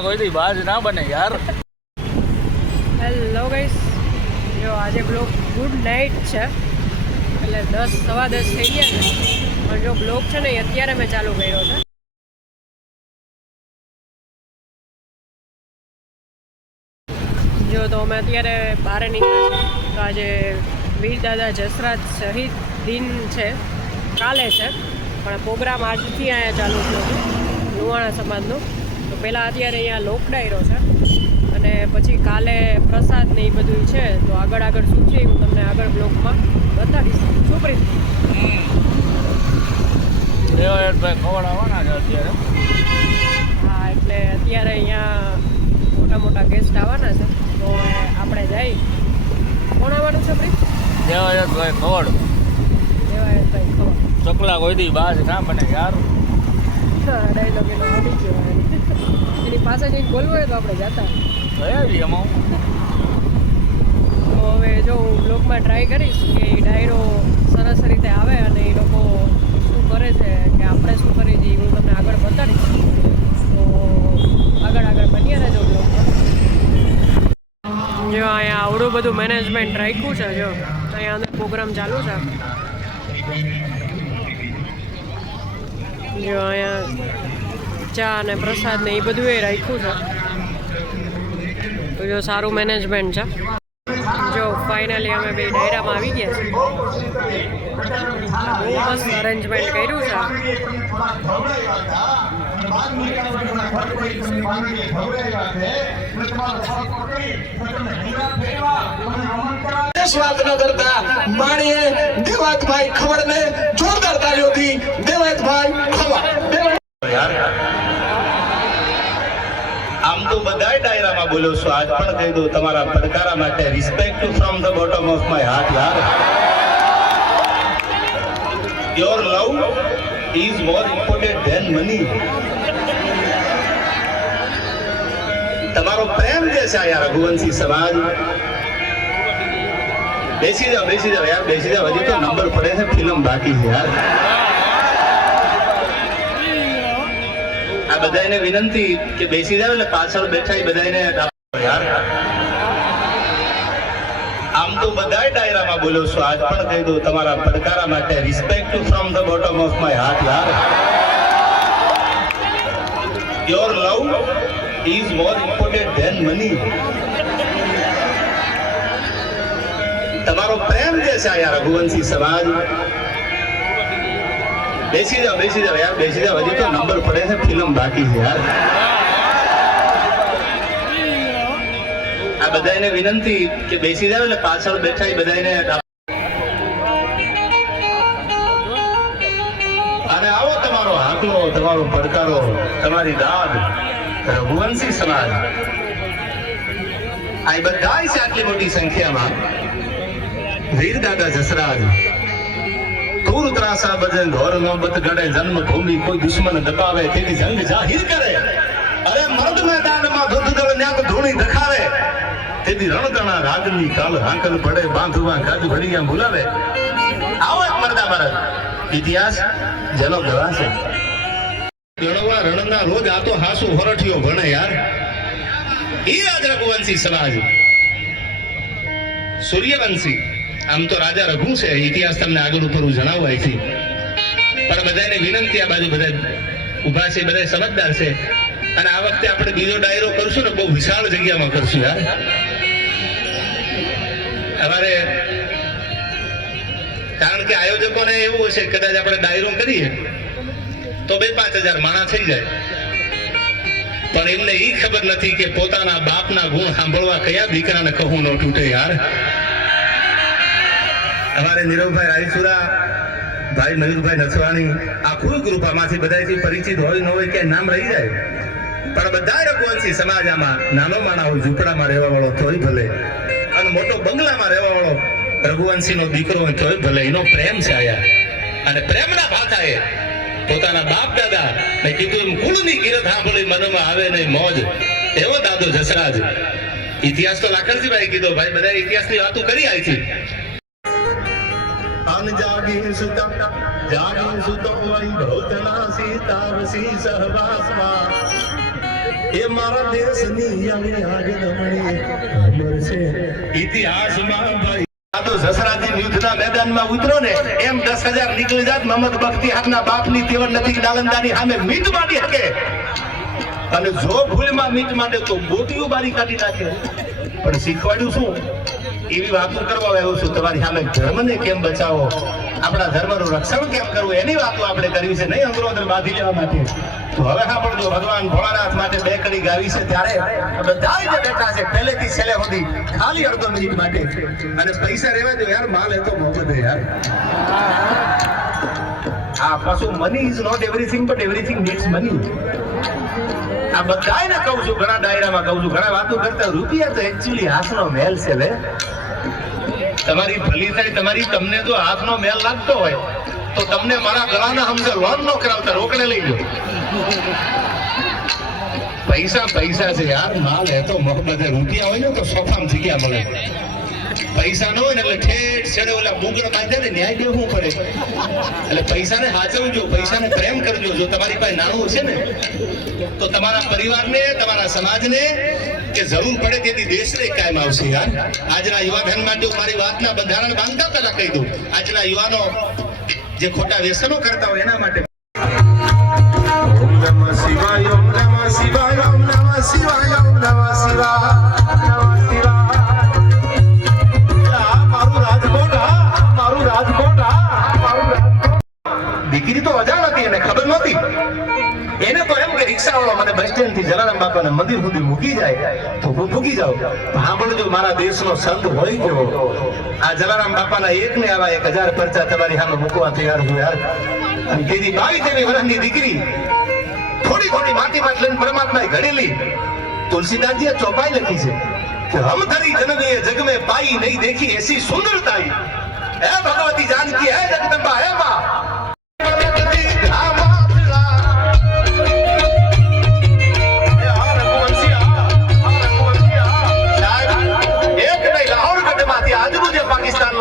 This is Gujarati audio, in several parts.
ચકલા કોઈ દી બાજ ના બને યાર. હેલો ગાઈસ, જો આજે બ્લોગ ગુડ નાઇટ છે, એટલે 10 સવા 10 થઈ ગયા છે, પણ જો બ્લોગ છે ને અત્યારે મેં ચાલુ કર્યો છે. જો તો અમે અત્યારે બહાર નીકળ્યા છીએ, તો આજે વીર દાદા જસરાજ શહીદ દિન છે, કાલે છે, પણ પ્રોગ્રામ આજથી અહીંયા ચાલુ થયો છે લુહાણા સમાજનો. તો પહેલાં અત્યારે અહીંયા લોક ડાયરો છે અને પછી કાલે પ્રસાદ ને એ બધું છે. તો આગળ શું છે હું તમને આગળ બ્લોગમાં બતાવીશ. છોકરી દેવાયતભાઈ ખવડાવવાના છે અત્યારે. હા, એટલે અત્યારે અહીંયા મોટા ગેસ્ટ આવવાના છે, તો આપણે જઈ. કોણ આવવાનું છે પ્રીત? દેવાયતભાઈ ખવડ. દેવાયતભાઈ ખવડ. ચકલા કોઈ દી બાજ ના બને યાર. ડાયલોગ એનો આવી ગયો, એની પાસે જઈને બોલવું હોય તો આપણે જતા એમાં. તો હવે જો હું બ્લોગમાં ટ્રાય કરીશ કે એ ડાયરો સરસ રીતે આવે અને એ લોકો શું કરે છે કે આપણે શું કરી છીએ હું તમને આગળ બતાડીશ. તો આગળ બન્યા રહેજો બ્લોગમાં. જો અહીંયા આવડું બધું મેનેજમેન્ટ રાખ્યું છે. જો અહીંયા અંદર પ્રોગ્રામ ચાલુ છે. જો અહીંયા ચા અને પ્રસાદ ને એ બધું એ રાખ્યું છે. તો જો સારું મેનેજમેન્ટ છે. જો ફાઇનલી અમે બે ડાયરામાં આવી ગયા છીએ. બહુ મસ્ત અરેન્જમેન્ટ કર્યું છે. વાત ન કરતા માણીએ દેવાયતભાઈ ખવડને જોરદાર તાળીઓથી દેવાયતભાઈ ખવડ. આમ તો બધા ડાયરામાં બોલો છો, આજ પણ કહી દઉં તમારા પડકારા માટે respect from the bottom of my heart યાર. Your love is more important than money. તમારો પ્રેમ જે છે યાર રઘુવંશી સમાજ. બેસી જાઓ યાર, બેસી જાઓ. હજી તો નંબર પડે છે, ફિલ્મ બાકી છે યાર. આ બધાને વિનંતી કે બેસી જાવ, એટલે પાછળ બેઠા એ બધાને યાર. આમ તો બધા ડાયરામાં બોલો છો, આજ પણ કહી દઉં તમારા પડકારા માટે respect from the bottom of my heart યાર. Your love is more important than money. તમારો પ્રેમ જે છે યાર રઘુવંશી સમાજ. બેસી જાઓ યાર, બેસી જાઓ. હજી તો નંબર પડે છે, ફિલ્મ બાકી છે યાર. આ બધાને વિનંતી કે બેસી જાવ, એટલે પાછળ બેઠા એ બધાને અને આવો તમારો હાકલો, તમારો પડકારો, તમારી દાદ રઘુવંશી સમાજ. આ બધા છે આટલી મોટી સંખ્યામાં. વીર દાદા જસરાજ તૂર ત્રાસા બજે ઘોર નોબત ગડે જન્મ ભૂમિ કોઈ દુશ્મન દબાવે તેની જંગ જાહેર કરે. અરે મર્દ મેદાનમાં દૂધ દળ ન્યાક ધૂણી દખાવે તેની રણતણા રાગની કાલ હાંકલ પડે બાંધવા ગાજ ભડિયા બોલાવે. આવો એક મર્દા મરદ ઇતિહાસ જેનો ગવા છે. ગણવા રણના રોજ આ તો હાસુ હોરઠિયો ભણે યાર. એ આજ રઘુવંશી સમાજ. સૂર્યવંશી આમ તો રાજા રઘુ છે, ઇતિહાસ તમને આગળ ઉપર જણાવવાય છે, પણ બધાને વિનંતી, આ બાજુ બધા ઉભા છે, બધા સમજદાર છે. અને આ વખતે આપણે બીજો ડાયરો કરશું ને, બહુ વિશાળ જગ્યામાં કરશું યાર. અમારે કારણ કે આયોજકોને એવું હશે કદાચ આપણે ડાયરો કરીએ તો 2-5 હજાર માણસ થઈ જાય, પણ એમને એ ખબર નથી કે પોતાના બાપના ગુણ સાંભળવા કયા દીકરાને કહું ન તૂટે યાર. અમારે નીરવભાઈ રાયસુરા, ભાઈ મયુરભાઈ નથવાણી, આખું ગ્રુપ આમાંથી બધાથી પરિચિત હોય ન હોય ક્યાંય નામ રહી જાય, પણ બધા રઘુવંશી સમાજ આમાં નાનો માણા હોય, ઝૂંપડામાં રહેવા વાળો તોય ભલે, અને મોટો બંગલામાં રહેવા વાળો રઘુવંશીનો દીકરો હોય તોય ભલે. એનો પ્રેમ છે આયા. અને પ્રેમના ભાથાએ પોતાના બાપ દાદા મેં કીધું એમ કુળની ગીરત સાંભળી મનમાં આવે નહીં મોજ. એવો દાદો જસરાજ. ઇતિહાસ તો લાખણજીભાઈ કીધો, ભાઈ બધા ઇતિહાસની વાતો કરી આવી છે. જાગી સુતો વૈભવ તણા સીતા વસી સહવાસમાં એ મારા દેશની અમે આગળમણી અમર છે ઇતિહાસમાં ભાઈ આ તો જસરાજી યુદ્ધના મેદાનમાં ઉતરો ને એમ 10,000 નીકળી જાત મોહમ્મદ બખ્તિયારના બાપની તેવર નથી નાલંદાની સામે મીટ માંડી શકે અને જો ભૂલમાં મીટ માંડે તો મોટી બારી કાઢી નાખે પણ શીખવાડ્યું શું એવી વાતો કરવા આવ્યો છું તમારી સામે ધર્મને કેમ બચાવો આપણા ધર્મનું રક્ષણ કેમ કરવું એની વાતો આપણે કરવી છે નહીં અંદરો અંદર બાંધી લેવા માટે તો હવે સાંભળજો ભગવાન ભોળાનાથ માટે 2 કડી ગાવી છે ત્યારે બધા જે બેઠા છે પહેલેથી છેલ્લે સુધી ખાલી અડધો મિનિટ માટે અને પૈસા રહેવા દો યાર માલ એ તો મોહબ્બત હે યાર આ પાછું money is not everything but everything needs money આ બધાને કહું છું ઘણા ડાયરામાં કહું છું ઘણા વાતો કરતા રૂપિયા તો એકચ્યુઅલી હાથનો મેલ છે વે તમારી ભલી થાય તમારી તમને જો હાથનો મેલ લાગતો હોય તો તમને મારા ગળાના સમજે લોન નો કરાવતા રોકડે લઈ લો પૈસા પૈસા છે યાર માલ હે તો મોહબ્બત રૂપિયા હોય ને તો સોફામાં જગ્યા મળે પૈસા ન હોય ને એટલે ઠેઠ છેડે ઓલા મુગળ બાંધે ને ન્યાય દેવું પડે એટલે પૈસાને હાચવજો પૈસાને પ્રેમ કરજો જો તમારી પાસે નાણું છે ને તો તમારા પરિવારને તમારા સમાજને કે જરૂર પડે તેથી દેશને કાયમ આવશે યાર આજના યુવા ધન માટે હું મારી વાતના બંધારણ બાંધતા પહેલા કહી દઉં આજના યુવાનો જે ખોટા વ્યસનો કરતા હોય એના માટે ઓમ નમઃ શિવાય ઓમ નમઃ શિવાય ઓમ નમઃ શિવાય ઓમ નમઃ શિવાય દીકરી તો અજાણ હતી એને ખબર નહોતી એને તો એમ કે રિક્ષાવાળો મને બસ સ્ટેન્ડ થી જલારામ બાપાના મંદિર સુધી મૂકી જાય તો હું મૂકી જાઉં સાંભળજો મારા દેશનો સંત હોય ગયો આ જલારામ બાપાના એક ને આવા 1000 પરચા તમારી સામે મૂકવા તૈયાર હું યાર અને તેની 22 વર્ષની દીકરી થોડી થોડી માટી માં લઈને પરમાત્માએ ઘડેલી તુલસીદાસજીએ ચોપાઈ લખી છે કે હમ ધરી જનમે જગ में पाई नहीं देखी ऐसी सुंदरताई है भगवती जानकी है जगदम्बा है मां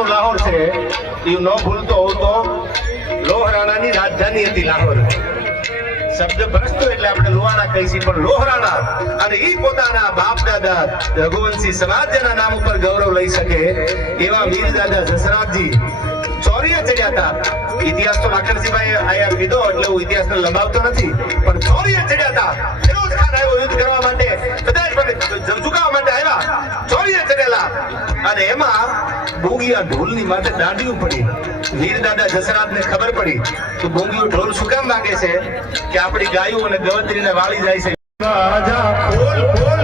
લાહોર છે એ ન ભૂલતો હોવ તો લોહરાણાની રાજધાની હતી લાહોર શબ્દ ભ્રષ્ટો એટલે આપણે લોહાણા કહીશું પણ લોહરાણા અને ઈ પોતાના બાપ દાદા રઘુવંશી સમાજના નામ ઉપર ગૌરવ લઈ શકે એવા વીર દાદા જસરાજજી ચોરીએ ચડ્યા હતા ઇતિહાસ તો લાખણજીભાઈ આયા કીધો એટલે હું ઇતિહાસને લંબાવતો નથી પણ ચોરીએ ચડ્યા હતા ફિરોજ ખાન આવ્યો યુદ્ધ કરવા માટે બધા ઝુકાવવા માટે આવ્યા ચોરીએ ચડેલા અને એમાં બોંગિયા ઢોલની માથે દાંડિયું પડી વીર દાદા જસરાજને ખબર પડી તો બોંગિયું ઢોલ શું કામ વાગે છે કે આપણી ગાયો અને ગવત્રીને વાળી જાય છે રાજા બોલ બોલ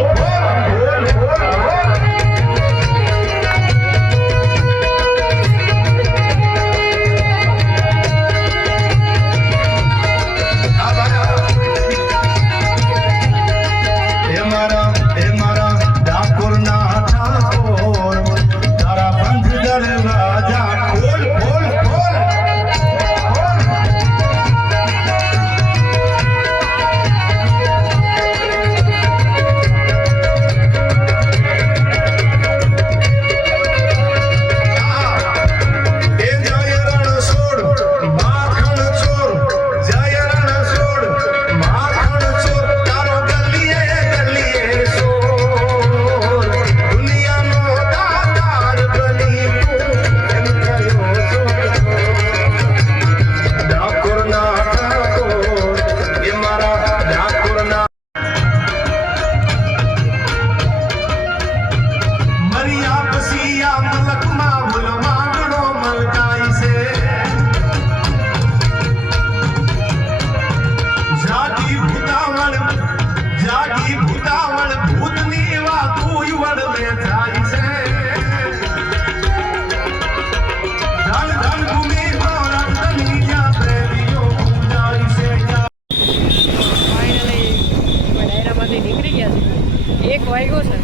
વાગ્યો છે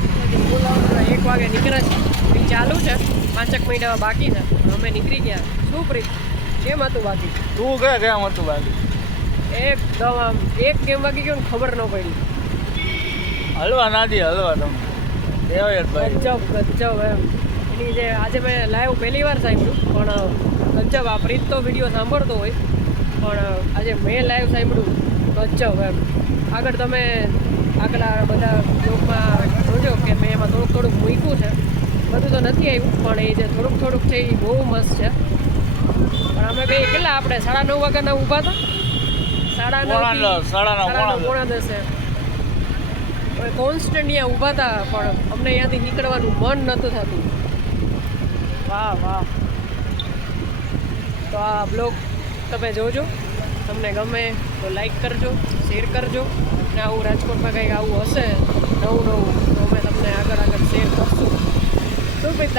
1 વાગે નીકળે છે ચાલુ છે 5 મિનિટ બાકી છે અમે નીકળી ગયા શું પ્રીત કેમ હતું બાકી તું કે કેમ હતું બાકી એકદમ આમ એક કેમ વાગી ગયો ને ખબર ન પડી હલવા નાજી હલવા તમે ગજબ ગજબ એમ એની જે આજે મેં લાઈવ પહેલી વાર સાંભળ્યું પણ ગજબ આ પ્રીત તો વિડીયો સાંભળતો હોય પણ આજે મેં લાઈવ સાંભળ્યું ગજબ એમ આગળ તમે આગલા બધા બ્લોગમાં જોજો કે મેં એમાં થોડુંક મૂક્યું છે. બધું તો નથી આવ્યું પણ એ જે થોડુંક છે એ બહુ મસ્ત છે. પણ અમે કંઈ કેટલા આપણે 9:30 વાગ્યાના ઊભા હતા. 9:30 પોણા 10 કોન્સ્ટન્ટ અહીંયા ઊભા હતા પણ અમને અહીંયાથી નીકળવાનું મન નહોતું થતું. વાહ. તો આ બ્લોગ તમે જોજો, તમને ગમે તો લાઈક કરજો, શેર કરજો. ને આવું રાજકોટમાં કંઈક આવું હશે નવું તો અમે તમને આગળ શેર કરશું. શું ભાઈ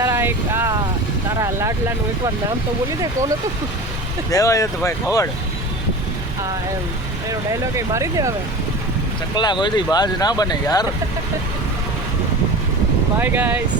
તારા લાડલાનું એકવાર નામ તો બોલી દે, કોણ હતું? દેવાયતભાઈ ખવડ. હા એમ એનો ડાયલોગ એ મારી દે હવે. ચકલા કોઈ દી બાજ ના બને યાર. Bye guys.